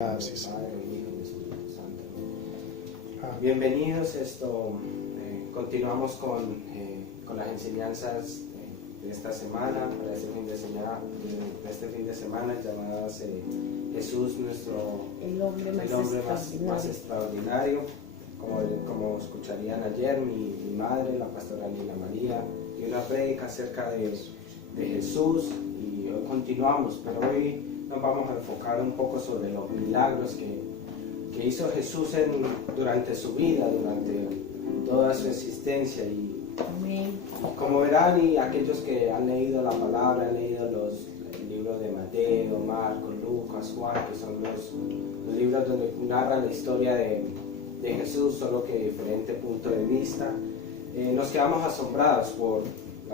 Gracias. Padre, Hijo y Espíritu Santo. Bienvenidos. Continuamos con las enseñanzas de esta semana, para este fin de semana llamadas Jesús, el hombre más extraordinario. Como escucharían ayer, mi madre, la pastora Lina María, dio una prédica acerca de Jesús, y hoy continuamos, pero hoy nos vamos a enfocar un poco sobre los milagros que hizo Jesús durante su vida, durante toda su existencia. Y como verán, y aquellos que han leído la palabra, han leído el libro de Mateo, Marcos, Lucas, Juan, que son los libros donde narran la historia de Jesús, solo que de diferente punto de vista, nos quedamos asombrados por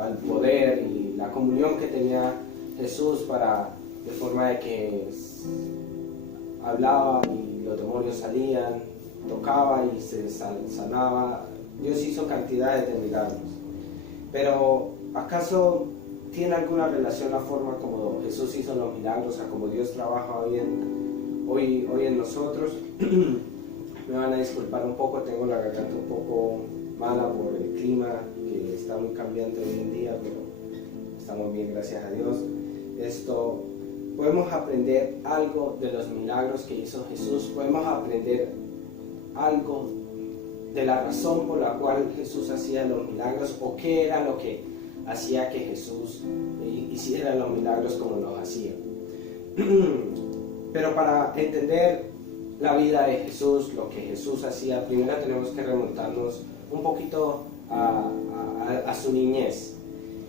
el poder y la comunión que tenía Jesús, de forma de que hablaba y los demonios salían, tocaba y se sanaba. Dios hizo cantidades de milagros. Pero ¿acaso tiene alguna relación la forma como Jesús hizo los milagros a como Dios trabaja hoy en nosotros? Me van a disculpar un poco, tengo la garganta un poco mala por el clima que está muy cambiante hoy en día, pero estamos bien, gracias a Dios. Podemos aprender algo de los milagros que hizo Jesús, podemos aprender algo de la razón por la cual Jesús hacía los milagros, o qué era lo que hacía que Jesús hiciera los milagros como los hacía. Pero para entender la vida de Jesús, lo que Jesús hacía, primero tenemos que remontarnos un poquito a su niñez.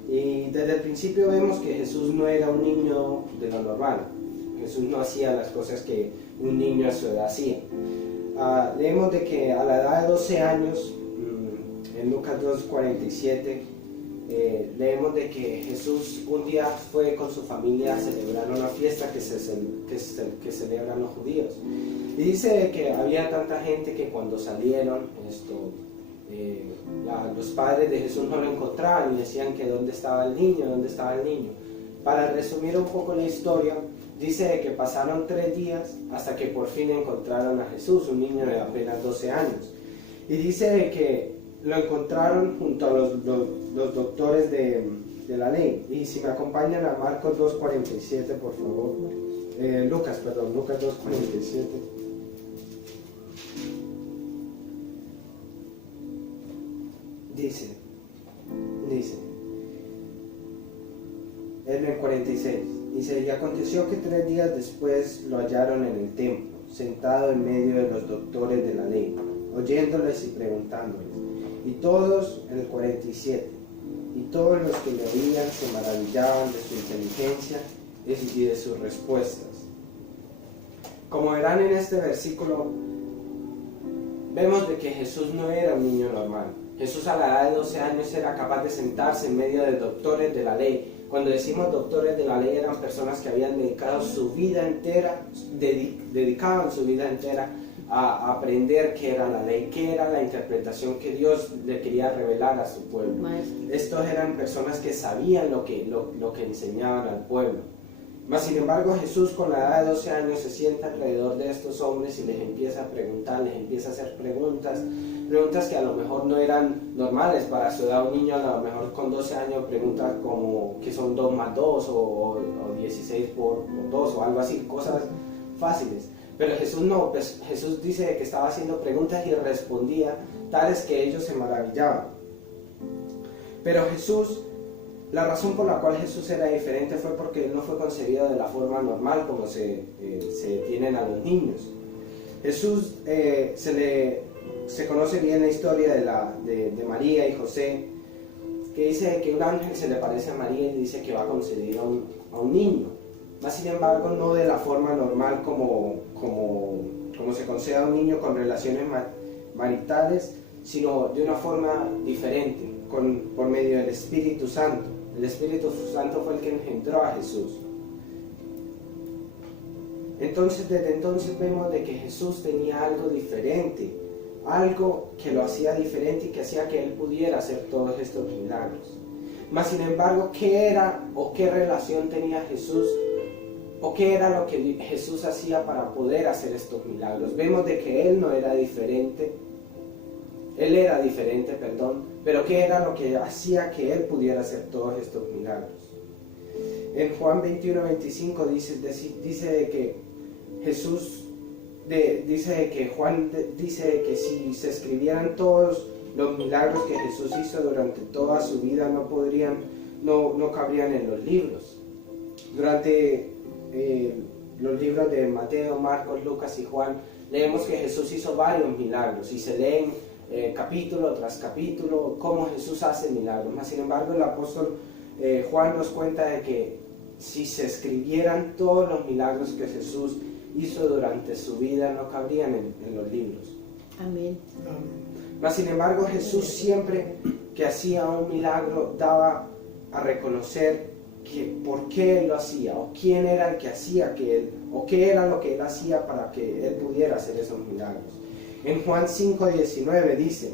Y desde el principio vemos que Jesús no era un niño de lo normal. Jesús no hacía las cosas que un niño a su edad hacía. Leemos de que a la edad de 12 años, en Lucas 2:47, leemos de que Jesús un día fue con su familia a celebrar una fiesta que celebran los judíos. Y dice que había tanta gente que cuando salieron, los padres de Jesús no lo encontraban y decían que ¿dónde estaba el niño? Para resumir un poco la historia, dice que pasaron 3 días hasta que por fin encontraron a Jesús, un niño de apenas 12 años. Y dice que lo encontraron junto a los doctores de la ley. Y si me acompañan a Marcos 2:47, por favor. Lucas 2:47. Dice, en el 46, dice: y aconteció que 3 días después lo hallaron en el templo, sentado en medio de los doctores de la ley, oyéndoles y preguntándoles. Y todos, en el 47, y todos los que le oían se maravillaban de su inteligencia y de sus respuestas. Como verán en este versículo, vemos de que Jesús no era un niño normal. Jesús a la edad de 12 años era capaz de sentarse en medio de doctores de la ley. Cuando decimos doctores de la ley, eran personas que habían dedicado su vida entera, dedicaban su vida entera a aprender qué era la ley, qué era la interpretación que Dios le quería revelar a su pueblo. Estos eran personas que sabían lo que enseñaban al pueblo. Mas sin embargo, Jesús con la edad de 12 años se sienta alrededor de estos hombres y les empieza a preguntar, les empieza a hacer preguntas que a lo mejor no eran normales para su edad. Un niño a lo mejor con 12 años pregunta como que son 2 más 2 o 16 por 2 o algo así, cosas fáciles. Pero Jesús no, pues Jesús dice que estaba haciendo preguntas y respondía tales que ellos se maravillaban. Pero Jesús, la razón por la cual Jesús era diferente fue porque él no fue concebido de la forma normal como se tienen a los niños. Jesús se conoce bien la historia de María y José, que dice que un ángel se le aparece a María y dice que va a concebir a un niño. Mas sin embargo, no de la forma normal como se concede a un niño con relaciones maritales, sino de una forma diferente, por medio del Espíritu Santo. El Espíritu Santo fue el que engendró a Jesús. Entonces, desde entonces vemos de que Jesús tenía algo diferente, algo que lo hacía diferente y que hacía que él pudiera hacer todos estos milagros. Mas sin embargo, ¿qué era o qué relación tenía Jesús ¿O qué era lo que Jesús hacía para poder hacer estos milagros? Vemos de que Él no era diferente, Él era diferente, pero ¿qué era lo que hacía que Él pudiera hacer todos estos milagros? En Juan 21:25 dice de que Jesús, dice de que Juan dice de que si se escribieran todos los milagros que Jesús hizo durante toda su vida no cabrían en los libros. Durante los libros de Mateo, Marcos, Lucas y Juan, leemos que Jesús hizo varios milagros y se leen capítulo tras capítulo cómo Jesús hace milagros. Mas, sin embargo, el apóstol Juan nos cuenta de que si se escribieran todos los milagros que Jesús hizo durante su vida, no cabrían en los libros. Amén. Mas, sin embargo, Jesús siempre que hacía un milagro daba a reconocer por qué Él lo hacía, o quién era el que hacía que Él, o qué era lo que Él hacía para que Él pudiera hacer esos milagros. En Juan 5:19 dice: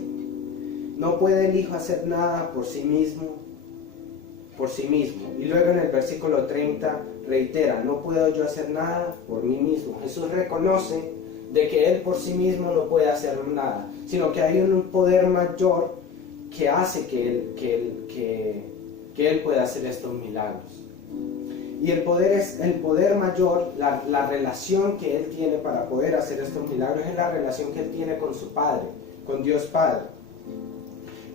no puede el Hijo hacer nada por sí mismo. Y luego en el versículo 30 reitera: no puedo yo hacer nada por mí mismo. Jesús reconoce de que Él por sí mismo no puede hacer nada, sino que hay un poder mayor que hace que Él pueda hacer estos milagros. Y el poder es el poder mayor, la relación que Él tiene para poder hacer estos milagros es la relación que Él tiene con su Padre, con Dios Padre.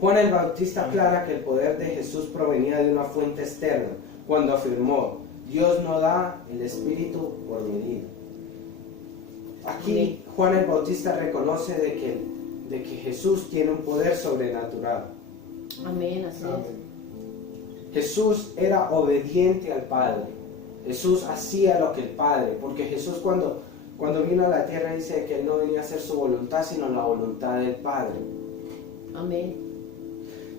Juan el Bautista aclara que el poder de Jesús provenía de una fuente externa, cuando afirmó: Dios no da el Espíritu por medida. Aquí Juan el Bautista reconoce de que Jesús tiene un poder sobrenatural. Amén, así es. Jesús era obediente al Padre. Jesús hacía lo que el Padre, porque Jesús cuando vino a la tierra dice que Él no venía a hacer su voluntad, sino la voluntad del Padre. Amén.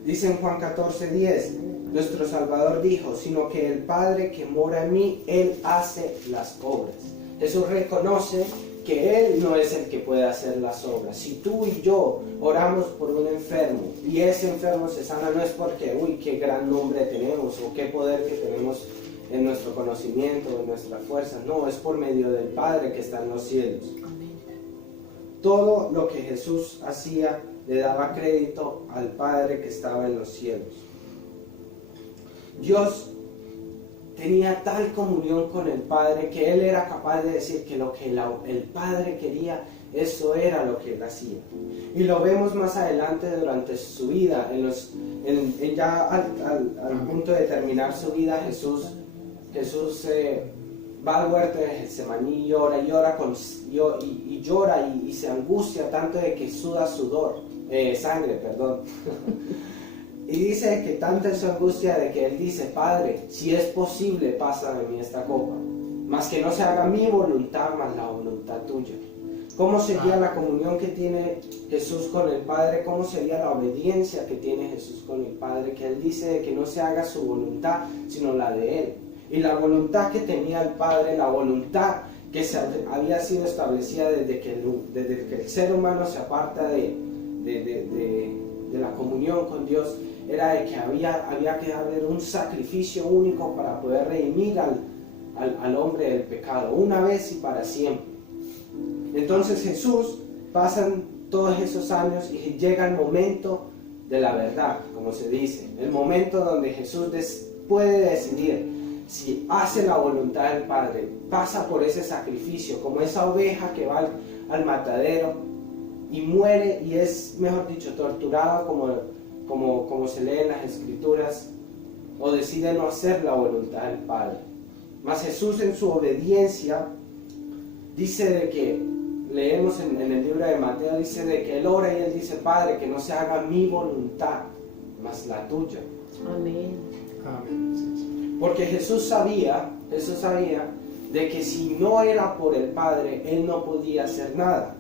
Dice en Juan 14:10, nuestro Salvador dijo: sino que el Padre que mora en mí, Él hace las obras. Jesús reconoce que Él no es el que puede hacer las obras. Si tú y yo oramos por un enfermo y ese enfermo se sana, no es porque, qué gran nombre tenemos o qué poder que tenemos en nuestro conocimiento, en nuestra fuerza. No, es por medio del Padre que está en los cielos. Amén. Todo lo que Jesús hacía le daba crédito al Padre que estaba en los cielos. Dios tenía tal comunión con el Padre que Él era capaz de decir que lo que el Padre quería, eso era lo que Él hacía. Y lo vemos más adelante durante su vida, ya al punto de terminar su vida, Jesús va al huerto de Getsemaní y llora y se angustia tanto de que suda sangre. Y dice que tanta es su angustia de que Él dice: Padre, si es posible, pasa de mí esta copa, mas que no se haga mi voluntad, mas la voluntad tuya. ¿Cómo sería la comunión que tiene Jesús con el Padre? ¿Cómo sería la obediencia que tiene Jesús con el Padre? Que Él dice de que no se haga su voluntad, sino la de Él. Y la voluntad que tenía el Padre, la voluntad que había sido establecida desde que el ser humano se aparta de la comunión con Dios, era de que había que haber un sacrificio único para poder redimir al hombre del pecado, una vez y para siempre. Entonces Jesús, pasan todos esos años y llega el momento de la verdad, como se dice, el momento donde Jesús puede decidir si hace la voluntad del Padre, pasa por ese sacrificio, como esa oveja que va al matadero y muere y es, mejor dicho, torturado como se lee en las Escrituras, o decide no hacer la voluntad del Padre. Mas Jesús, en su obediencia, dice de que, leemos en el libro de Mateo, dice de que Él ora y Él dice: Padre, que no se haga mi voluntad, mas la tuya. Amén. Porque Jesús sabía de que si no era por el Padre, Él no podía hacer nada.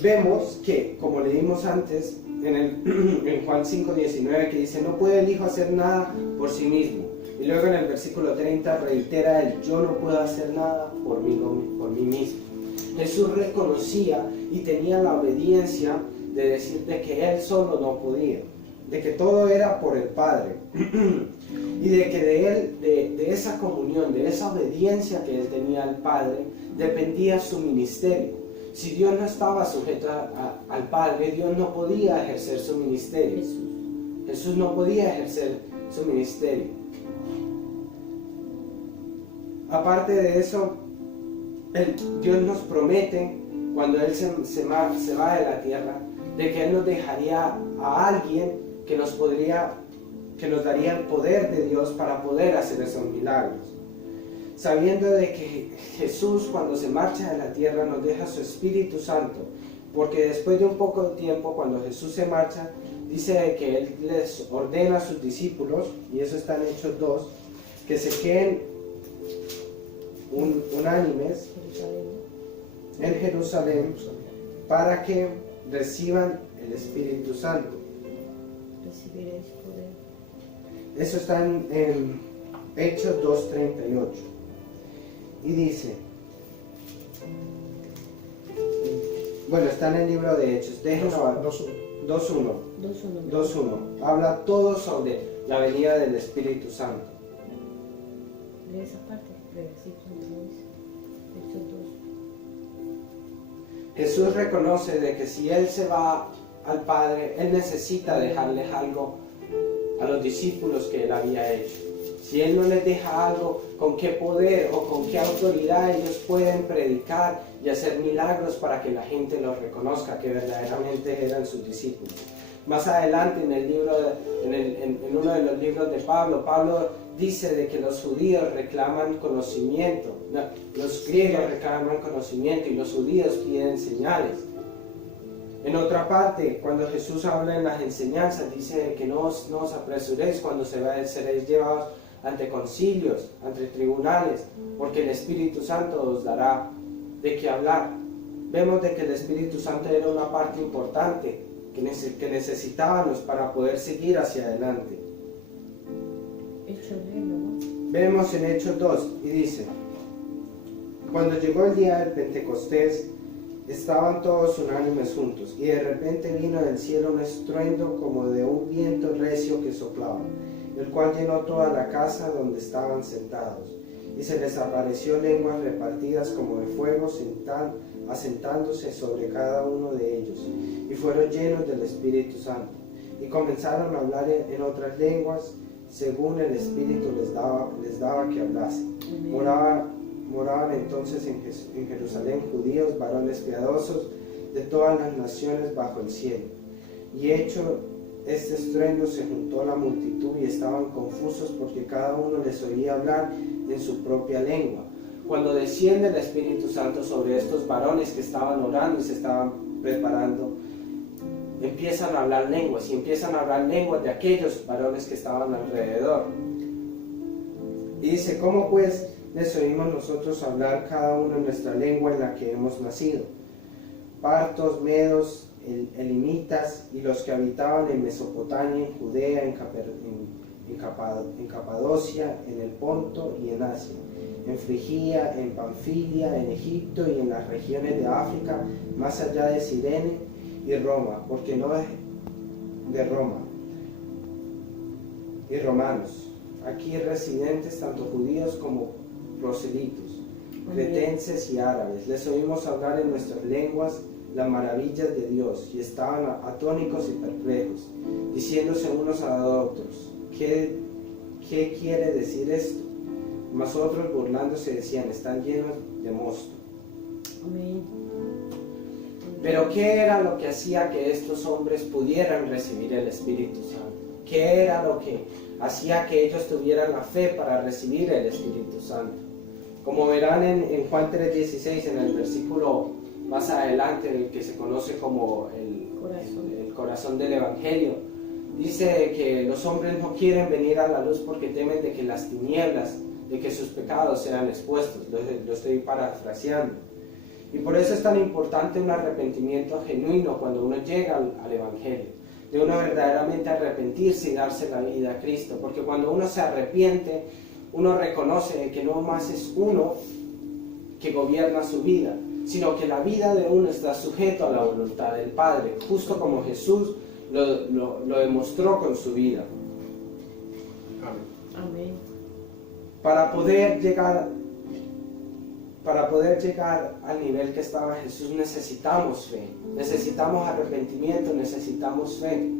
Vemos que, como leímos antes, en Juan 5:19, que dice: no puede el Hijo hacer nada por sí mismo. Y luego en el versículo 30 reitera Él: yo no puedo hacer nada por mí mismo. Jesús reconocía y tenía la obediencia de decir de que Él solo no podía. de que todo era por el Padre y de que de él, de esa comunión, de esa obediencia que él tenía al Padre, dependía su ministerio. Si Dios no estaba sujeto al Padre, Dios no podía ejercer su ministerio. Jesús no podía ejercer su ministerio. Aparte de eso, Dios nos promete, cuando Él se va de la tierra, de que Él nos dejaría a alguien que nos daría el poder de Dios para poder hacer esos milagros. Sabiendo de que Jesús, cuando se marcha de la tierra, nos deja su Espíritu Santo, porque después de un poco de tiempo, cuando Jesús se marcha, dice que Él les ordena a sus discípulos, y eso está en Hechos 2, que se queden unánimes en Jerusalén para que reciban el Espíritu Santo. Recibiréis poder. Eso está en Hechos 2:38. Y dice, bueno, está en el libro de Hechos, déjenlo 2:1. Habla todo sobre la venida del Espíritu Santo. De esa parte, versículo 3, Hechos 2. Jesús reconoce de que si Él se va al Padre, Él necesita dejarles algo a los discípulos que Él había hecho. Si Él no les deja algo, ¿con qué poder o con qué autoridad ellos pueden predicar y hacer milagros para que la gente los reconozca que verdaderamente eran sus discípulos? Más adelante en uno de los libros de Pablo dice de que los judíos reclaman conocimiento, los griegos reclaman conocimiento y los judíos piden señales. En otra parte, cuando Jesús habla en las enseñanzas, dice que no os apresuréis cuando seréis llevados ante concilios, ante tribunales, porque el Espíritu Santo os dará de qué hablar. Vemos de que el Espíritu Santo era una parte importante que necesitábamos para poder seguir hacia adelante. Vemos en Hechos 2 y dice, cuando llegó el día del Pentecostés, estaban todos unánimes juntos, y de repente vino del cielo un estruendo como de un viento recio que soplaba, el cual llenó toda la casa donde estaban sentados, y se les apareció lenguas repartidas como de fuego, asentándose sobre cada uno de ellos, y fueron llenos del Espíritu Santo, y comenzaron a hablar en otras lenguas, según el Espíritu les daba que hablasen. Moraban entonces en Jerusalén judíos, varones piadosos de todas las naciones bajo el cielo. Y hecho este estruendo, se juntó la multitud y estaban confusos porque cada uno les oía hablar en su propia lengua. Cuando desciende el Espíritu Santo sobre estos varones que estaban orando y se estaban preparando, empiezan a hablar lenguas, y empiezan a hablar lenguas de aquellos varones que estaban alrededor. Y dice, ¿cómo pues les oímos nosotros hablar cada uno en nuestra lengua en la que hemos nacido? Partos, medos, elimitas y los que habitaban en Mesopotamia, en Judea, en Capadocia, en el Ponto y en Asia, en Frigia, en Panfilia, en Egipto y en las regiones de África, más allá de Cirene y Roma, porque no es de Roma, y romanos, aquí residentes tanto judíos como proselitos, cretenses y árabes. Les oímos hablar en nuestras lenguas las maravillas de Dios, y estaban atónicos y perplejos, diciéndose unos a otros, ¿qué quiere decir esto? Mas otros burlándose decían, están llenos de mosto. Amén. Pero ¿qué era lo que hacía que estos hombres pudieran recibir el Espíritu Santo? ¿Qué era lo que hacía que ellos tuvieran la fe para recibir el Espíritu Santo? Como verán en Juan 3:16, en el versículo más adelante, el que se conoce como el corazón del Evangelio, dice que los hombres no quieren venir a la luz porque temen de que las tinieblas, de que sus pecados sean expuestos. Lo estoy parafraseando. Y por eso es tan importante un arrepentimiento genuino cuando uno llega al Evangelio, de uno verdaderamente arrepentirse y darse la vida a Cristo, porque cuando uno se arrepiente, uno reconoce que no más es uno que gobierna su vida, sino que la vida de uno está sujeto a la voluntad del Padre, justo como Jesús lo demostró con su vida. Amén. Amén. Para poder llegar al nivel que estaba Jesús necesitamos fe, necesitamos arrepentimiento, necesitamos fe.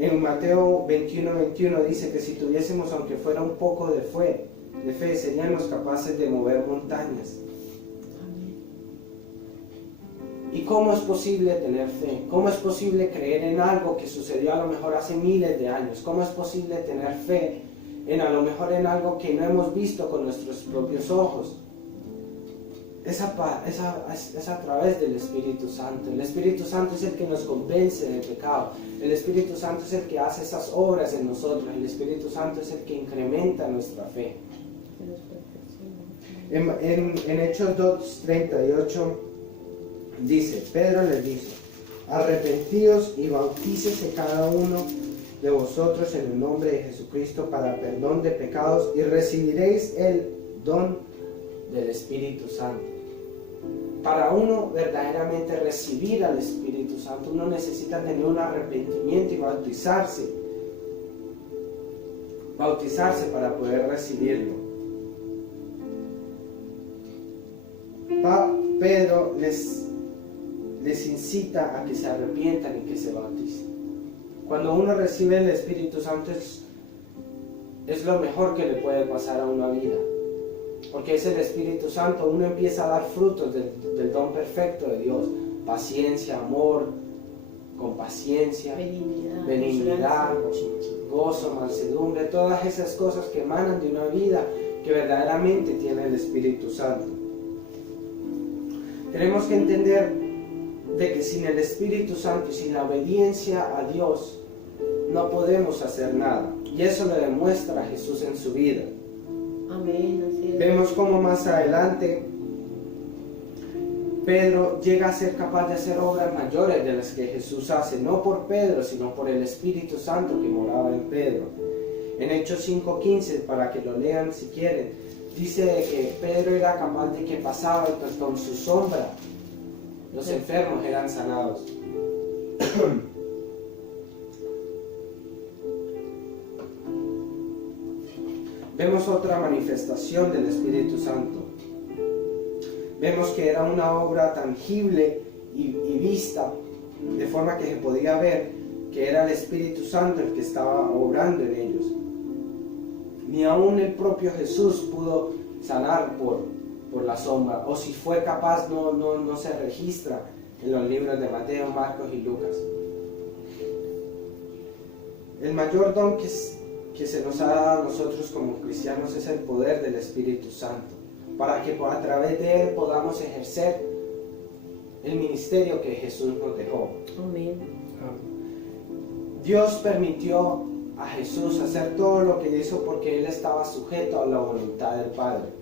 En Mateo 21:21 dice que si tuviésemos aunque fuera un poco de fe, seríamos capaces de mover montañas. Amén. ¿Y cómo es posible tener fe? ¿Cómo es posible creer en algo que sucedió a lo mejor hace miles de años? ¿Cómo es posible tener fe en a lo mejor en algo que no hemos visto con nuestros propios ojos? Es a través del Espíritu Santo. El Espíritu Santo es el que nos convence del pecado. El Espíritu Santo es el que hace esas obras en nosotros. El Espíritu Santo es el que incrementa nuestra fe. Que nos perfeccione. En Hechos 2:38 dice, Pedro les dice, arrepentíos y bautícese cada uno de vosotros en el nombre de Jesucristo para perdón de pecados y recibiréis el don del Espíritu Santo. Para uno verdaderamente recibir al Espíritu Santo, uno necesita tener un arrepentimiento y bautizarse para poder recibirlo. Pedro les incita a que se arrepientan y que se bauticen. Cuando uno recibe el Espíritu Santo es lo mejor que le puede pasar a una vida. Porque es el Espíritu Santo, uno empieza a dar frutos del don perfecto de Dios. Paciencia, amor, compaciencia, benignidad, gozo, mansedumbre, todas esas cosas que emanan de una vida que verdaderamente tiene el Espíritu Santo. Tenemos que entender de que sin el Espíritu Santo y sin la obediencia a Dios no podemos hacer nada. Y eso lo demuestra Jesús en su vida. Amén, así es. Vemos cómo más adelante Pedro llega a ser capaz de hacer obras mayores de las que Jesús hace, no por Pedro, sino por el Espíritu Santo que moraba en Pedro. En Hechos 5:15, para que lo lean si quieren, dice que Pedro era capaz de que pasaba y pues con su sombra los enfermos eran sanados. Vemos otra manifestación del Espíritu Santo. Vemos que era una obra tangible y vista, de forma que se podía ver que era el Espíritu Santo el que estaba obrando en ellos. Ni aún el propio Jesús pudo sanar por la sombra, o si fue capaz no se registra en los libros de Mateo, Marcos y Lucas. El mayor don que se nos ha dado a nosotros como cristianos es el poder del Espíritu Santo, para que a través de él podamos ejercer el ministerio que Jesús nos dejó. Amén. Dios permitió a Jesús hacer todo lo que hizo porque él estaba sujeto a la voluntad del Padre.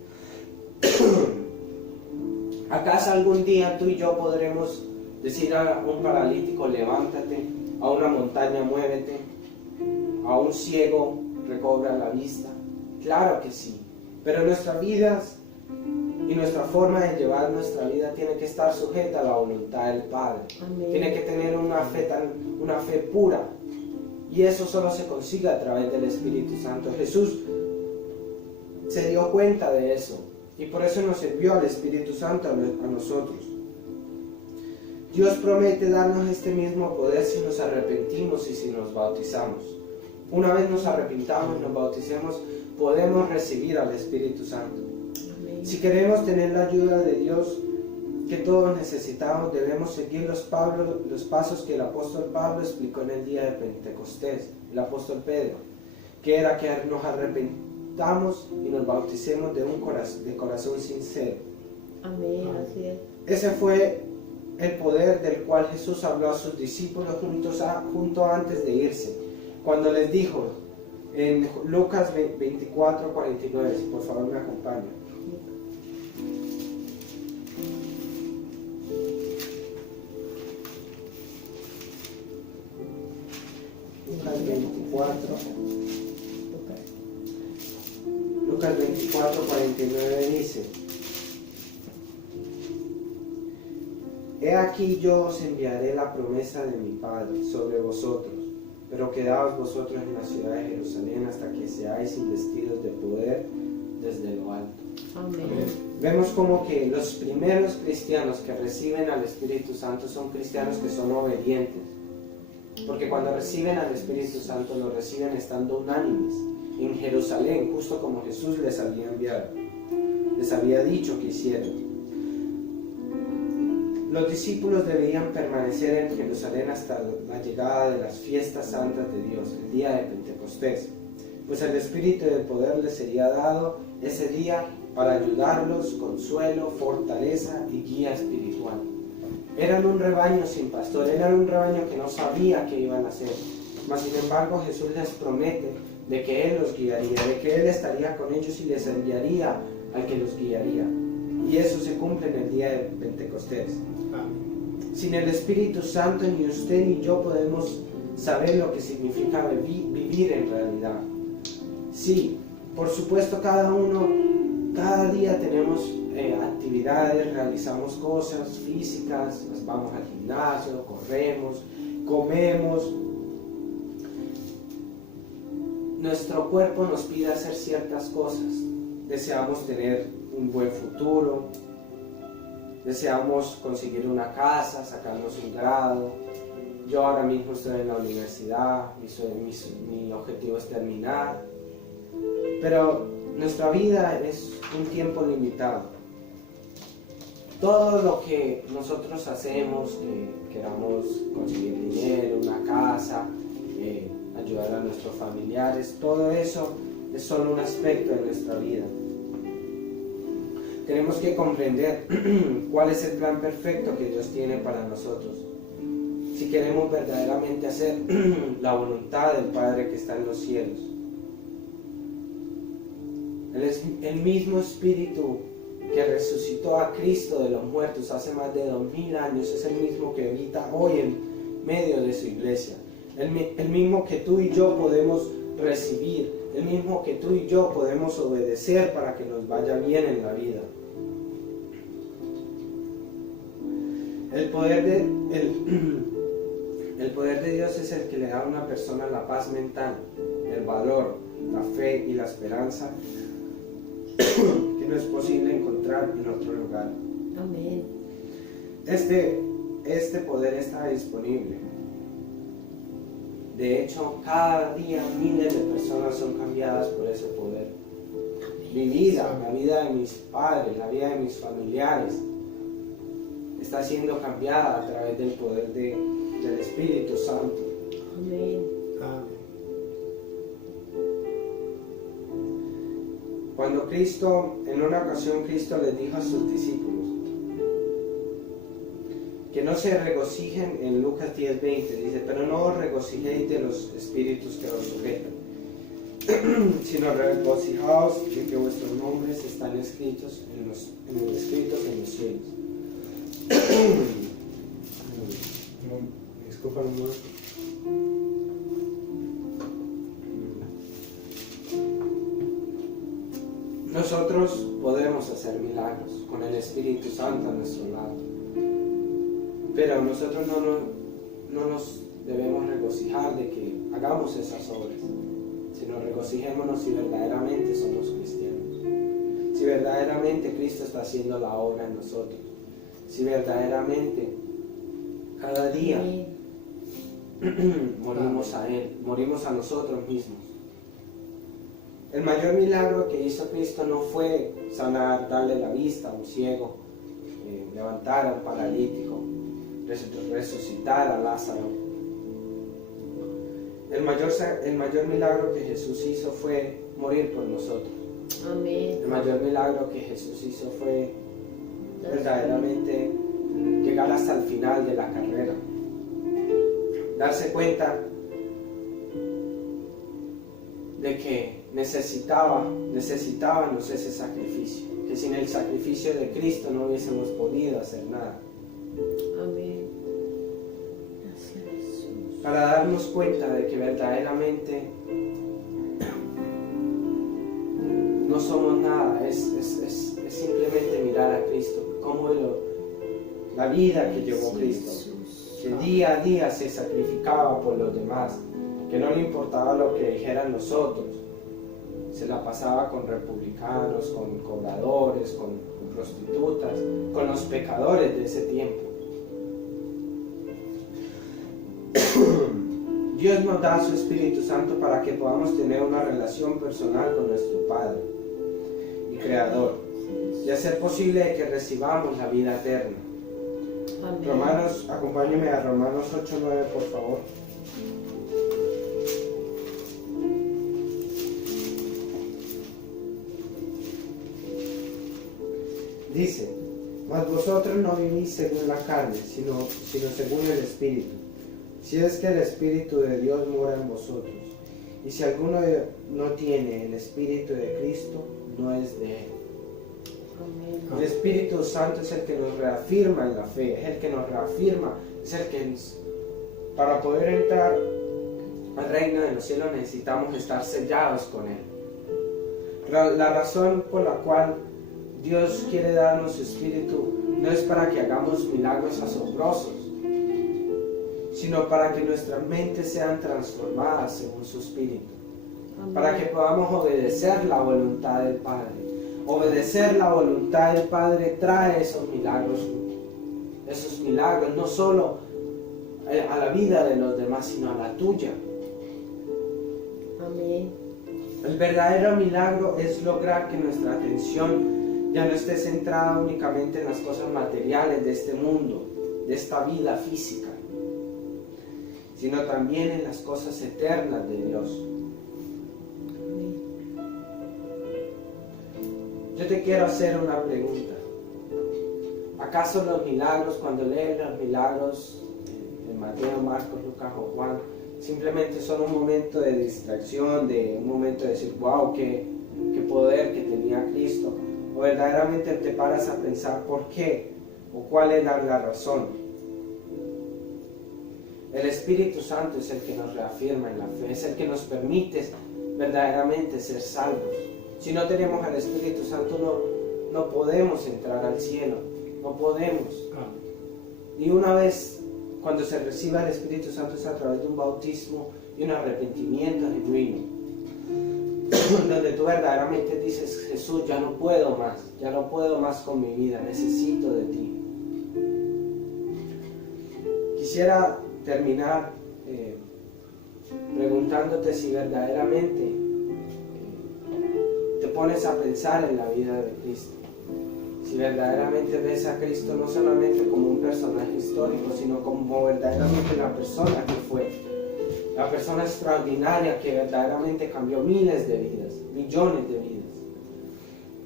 ¿Acaso algún día tú y yo podremos decir a un paralítico levántate, a una montaña muévete, a un ciego recobra la vista? Claro que sí, pero nuestras vidas y nuestra forma de llevar nuestra vida tiene que estar sujeta a la voluntad del Padre. Amén. Tiene que tener una fe pura, y eso solo se consigue a través del Espíritu Santo. Jesús se dio cuenta de eso y por eso nos envió al Espíritu Santo a nosotros. Dios promete darnos este mismo poder si nos arrepentimos y si nos bautizamos. Una vez nos arrepintamos y nos bauticemos, podemos recibir al Espíritu Santo. Amén. Si queremos tener la ayuda de Dios que todos necesitamos, debemos seguir los pasos que el apóstol Pablo explicó en el día de Pentecostés, el apóstol Pedro, que era que nos arrepentamos y nos bauticemos de corazón sincero. Amén, así es. Ese fue el poder del cual Jesús habló a sus discípulos junto antes de irse, cuando les dijo en Lucas 24:49, si por favor me acompañan. Lucas 24:49 dice: he aquí yo os enviaré la promesa de mi Padre sobre vosotros, pero quedaos vosotros en la ciudad de Jerusalén hasta que seáis investidos de poder desde lo alto. Amén. Vemos como que los primeros cristianos que reciben al Espíritu Santo son cristianos que son obedientes, porque cuando reciben al Espíritu Santo lo reciben estando unánimes en Jerusalén, justo como Jesús les había enviado, les había dicho que hicieran. Los discípulos debían permanecer en Jerusalén hasta la llegada de las fiestas santas de Dios, el día de Pentecostés, pues el Espíritu del poder les sería dado ese día para ayudarlos, consuelo, fortaleza y guía espiritual. Eran un rebaño sin pastor, eran un rebaño que no sabía qué iban a hacer, mas sin embargo Jesús les promete de que Él los guiaría, de que Él estaría con ellos y les enviaría al que los guiaría. Y eso se cumple en el día de Pentecostés. Sin el Espíritu Santo ni usted ni yo podemos saber lo que significa vivir en realidad. Sí, por supuesto cada día tenemos actividades, realizamos cosas físicas, nos vamos al gimnasio, corremos, comemos. Nuestro cuerpo nos pide hacer ciertas cosas. Deseamos tener un buen futuro, deseamos conseguir una casa, sacarnos un grado. Yo ahora mismo estoy en la universidad, mi objetivo es terminar. Pero nuestra vida es un tiempo limitado. Todo lo que nosotros hacemos, que queramos conseguir dinero, una casa, ayudar a nuestros familiares, todo eso es solo un aspecto de nuestra vida. Tenemos que comprender cuál es el plan perfecto que Dios tiene para nosotros. Si queremos verdaderamente hacer la voluntad del Padre que está en los cielos. El mismo Espíritu que resucitó a Cristo de los muertos hace más de 2000 años es el mismo que habita hoy en medio de su iglesia. El mismo que tú y yo podemos recibir, el mismo que tú y yo podemos obedecer para que nos vaya bien en la vida. El poder de Dios es el que le da a una persona la paz mental, el valor, la fe y la esperanza que no es posible encontrar en otro lugar. Amén. Este poder está disponible. De hecho, cada día miles de personas son cambiadas por ese poder. Mi vida, la vida de mis padres, la vida de mis familiares, está siendo cambiada a través del poder del Espíritu Santo. Amén. Cuando en una ocasión Cristo les dijo a sus discípulos que no se regocijen, en Lucas 10:20 dice, pero no os regocijéis de los espíritus que os sujetan, sino regocijaos de que vuestros nombres están escritos en los cielos. Disculpa, nosotros podemos hacer milagros con el Espíritu Santo a nuestro lado, pero nosotros no nos debemos regocijar de que hagamos esas obras, sino regocijémonos si verdaderamente somos cristianos, si verdaderamente Cristo está haciendo la obra en nosotros, si verdaderamente cada día morimos a Él, morimos a nosotros mismos. El mayor milagro que hizo Cristo no fue sanar, darle la vista a un ciego, levantar a un paralítico, resucitar a Lázaro. El mayor milagro que Jesús hizo fue morir por nosotros. Amén. El mayor milagro que Jesús hizo fue verdaderamente llegar hasta el final de la carrera. Darse cuenta de que necesitábamos ese sacrificio, que sin el sacrificio de Cristo no hubiésemos podido hacer nada. Amén. Gracias, Jesús. Para darnos cuenta de que verdaderamente no somos nada, es simplemente mirar a Cristo, cómo Él la vida que llevó Cristo, que día a día se sacrificaba por los demás, que no le importaba lo que dijeran los otros, se la pasaba con republicanos, con cobradores, con prostitutas, con los pecadores de ese tiempo. Dios nos da su Espíritu Santo para que podamos tener una relación personal con nuestro Padre y Creador, y hacer posible que recibamos la vida eterna. Amén. Romanos, acompáñeme a Romanos 8:9, por favor. Dice: mas vosotros no vivís según la carne, sino según el Espíritu, si es que el Espíritu de Dios mora en vosotros. Y si alguno no tiene el Espíritu de Cristo, no es de él. Amén. El Espíritu Santo es el que nos reafirma en la fe, es el que nos reafirma, es el que para poder entrar al reino de los cielos necesitamos estar sellados con él. La razón por la cual Dios quiere darnos su Espíritu no es para que hagamos milagros asombrosos, sino para que nuestras mentes sean transformadas según su Espíritu, Amén. para que podamos obedecer la voluntad del Padre. Obedecer la voluntad del Padre trae esos milagros no solo a la vida de los demás, sino a la tuya. Amén. El verdadero milagro es lograr que nuestra atención ya no esté centrada únicamente en las cosas materiales de este mundo, de esta vida física, sino también en las cosas eternas de Dios. Amén. Yo te quiero hacer una pregunta. ¿Acaso los milagros, cuando lees los milagros de Mateo, Marcos, Lucas o Juan, simplemente son un momento de distracción, de un momento de decir, wow, qué poder que tenía Cristo? ¿O verdaderamente te paras a pensar por qué o cuál es la razón? El Espíritu Santo es el que nos reafirma en la fe, es el que nos permite verdaderamente ser salvos. Si no tenemos al Espíritu Santo no podemos entrar al cielo, no podemos. Y una vez cuando se reciba el Espíritu Santo es a través de un bautismo y un arrepentimiento genuino, donde tú verdaderamente dices, Jesús, ya no puedo más con mi vida, necesito de ti. Quisiera terminar preguntándote si verdaderamente te pones a pensar en la vida de Cristo, si verdaderamente ves a Cristo no solamente como un personaje histórico, sino como verdaderamente la persona que fue, la persona extraordinaria que verdaderamente cambió miles de vidas, millones de vidas.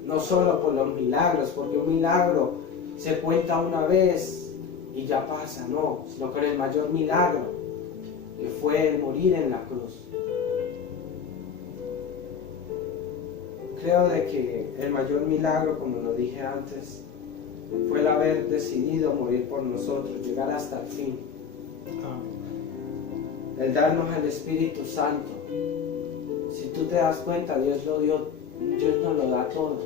No solo por los milagros, porque un milagro se cuenta una vez y ya pasa, no, sino con el mayor milagro, que fue el morir en la cruz. Creo de que el mayor milagro, como lo dije antes, fue el haber decidido morir por nosotros, llegar hasta el fin. El darnos el Espíritu Santo. Si tú te das cuenta, Dios nos lo da todo.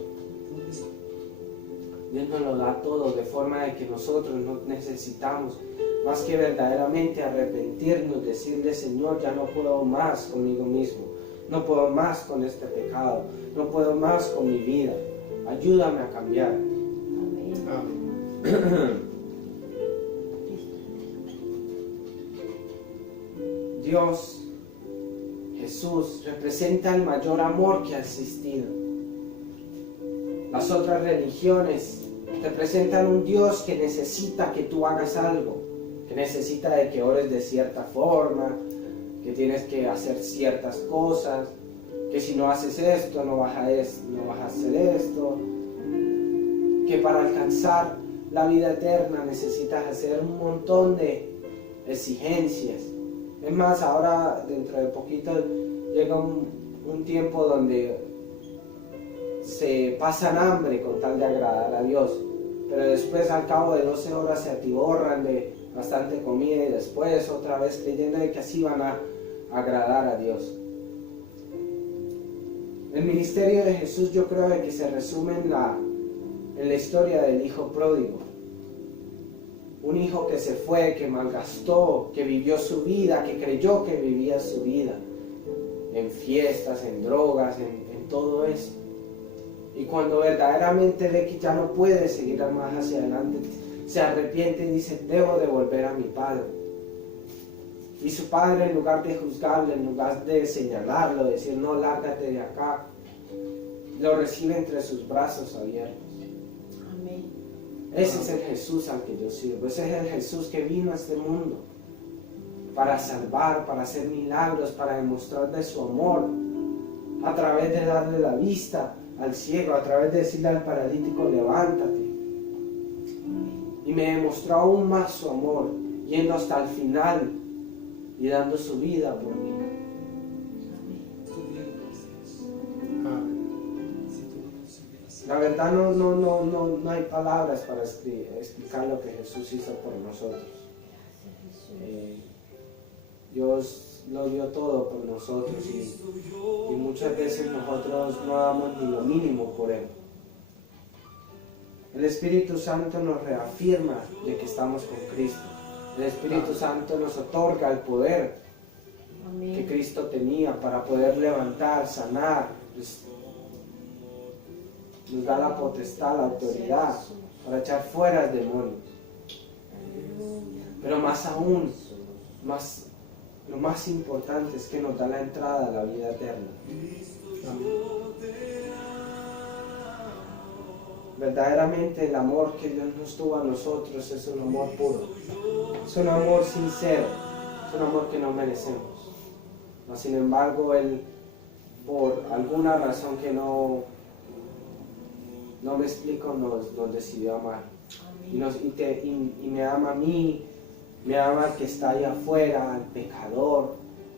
Dios nos lo da todo, de forma de que nosotros no necesitamos más que verdaderamente arrepentirnos, decirle, Señor, ya no puedo más conmigo mismo, no puedo más con este pecado, no puedo más con mi vida, ayúdame a cambiar. Amén. Dios, Jesús, representa el mayor amor que ha existido. Las otras religiones representan un Dios que necesita que tú hagas algo, que necesita de que ores de cierta forma, que tienes que hacer ciertas cosas, que si no haces esto no vas a hacer esto, que para alcanzar la vida eterna necesitas hacer un montón de exigencias. Es más, ahora dentro de poquito llega un tiempo donde se pasan hambre con tal de agradar a Dios, pero después al cabo de 12 horas se atiborran de bastante comida y después otra vez creyendo de que así van a agradar a Dios. El ministerio de Jesús yo creo que se resume en la historia del hijo pródigo. Un hijo que se fue, que malgastó, que vivió su vida, que creyó que vivía su vida. En fiestas, en drogas, en todo eso. Y cuando verdaderamente ve que ya no puede seguir más hacia adelante, se arrepiente y dice, debo de volver a mi padre. Y su padre, en lugar de juzgarle, en lugar de señalarlo, decir, no, lárgate de acá, lo recibe entre sus brazos abiertos. Amén. Ese es el Jesús al que yo sirvo. Ese es el Jesús que vino a este mundo para salvar, para hacer milagros, para demostrar de su amor, a través de darle la vista al ciego, a través de decirle al paralítico, levántate. Y me demostró aún más su amor, yendo hasta el final y dando su vida por mí. La verdad no hay palabras para explicar lo que Jesús hizo por nosotros. Dios lo dio todo por nosotros y muchas veces nosotros no damos ni lo mínimo por Él. El Espíritu Santo nos reafirma de que estamos con Cristo. El Espíritu Santo nos otorga el poder que Cristo tenía para poder levantar, sanar. Nos da la potestad, la autoridad para echar fuera demonios. Pero más aún, lo más importante es que nos da la entrada a la vida eterna. Verdaderamente el amor que Dios nos tuvo a nosotros es un amor puro, es un amor sincero, es un amor que no merecemos. Mas, sin embargo, Él, por alguna razón que no me explico, nos decidió amar. Y me ama a mí, me ama al que está allá afuera, al pecador,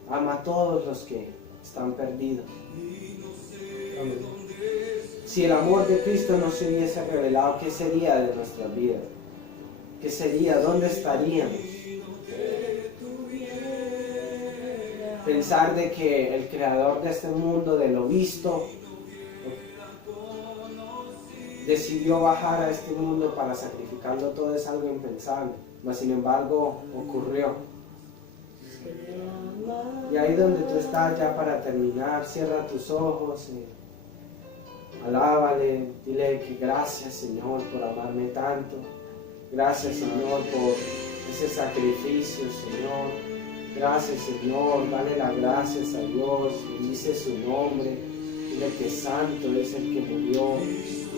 ama a todos los que están perdidos. Amén. Si el amor de Cristo no se hubiese revelado, ¿qué sería de nuestras vidas? ¿Qué sería? ¿Dónde estaríamos? Pensar de que el creador de este mundo, de lo visto, decidió bajar a este mundo para sacrificarlo todo es algo impensable, mas sin embargo ocurrió. Y ahí donde tú estás, ya para terminar, cierra tus ojos, alábale, dile que gracias, Señor, por amarme tanto. Gracias, Señor, por ese sacrificio, Señor. Gracias, Señor, dale las gracias a Dios, bendice su nombre. Dile que santo es el que murió,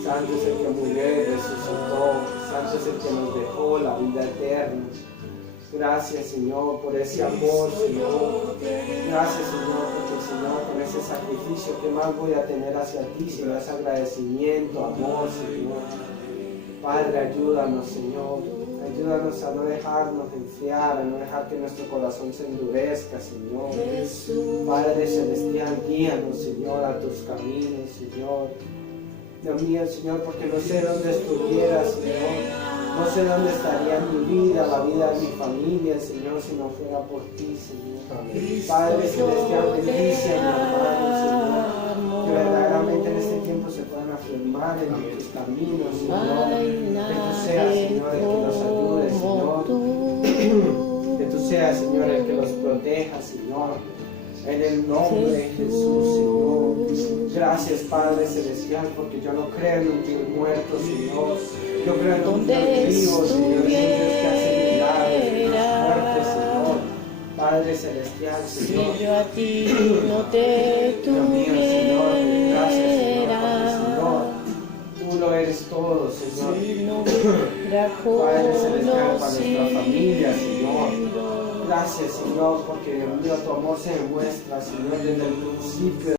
santo es el que murió y resucitó, santo es el que nos dejó la vida eterna. Gracias, Señor, por ese amor, Señor. Gracias, Señor, porque, Señor, con ese sacrificio, ¿qué más voy a tener hacia ti, sino ese agradecimiento, amor, Señor? Padre, ayúdanos, Señor. Ayúdanos a no dejarnos enfriar, a no dejar que nuestro corazón se endurezca, Señor. Padre Celestial, guíanos, Señor, a tus caminos, Señor. Dios mío, Señor, porque no sé dónde estuviera, Señor. No sé dónde estaría mi vida, la vida de mi familia, Señor, si no fuera por ti, Señor. Amén. Padre Celestial, bendice a mi hermano, Señor. Que verdaderamente en este tiempo se puedan afirmar en tus caminos, Señor. Que tú seas, Señor, el que los ayude, Señor. Que tú seas, Señor, el que los proteja, Señor. En el nombre de Jesús, Señor. Gracias, Padre Celestial, porque yo no creo en un Dios muerto, Señor. Yo creo en un Dios vivo, Señor. Es un Dios que hace milagros, fuerte, Señor. Padre Celestial, Señor. Si yo a ti no te Señor, gracias, Señor, tuviera, porque, Señor, tú lo eres todo, Señor. si no hubiera Padre Celestial, para nuestra familia, Señor. conocido. Gracias, Señor, porque Dios mío, tu amor se demuestra, Señor, desde el principio.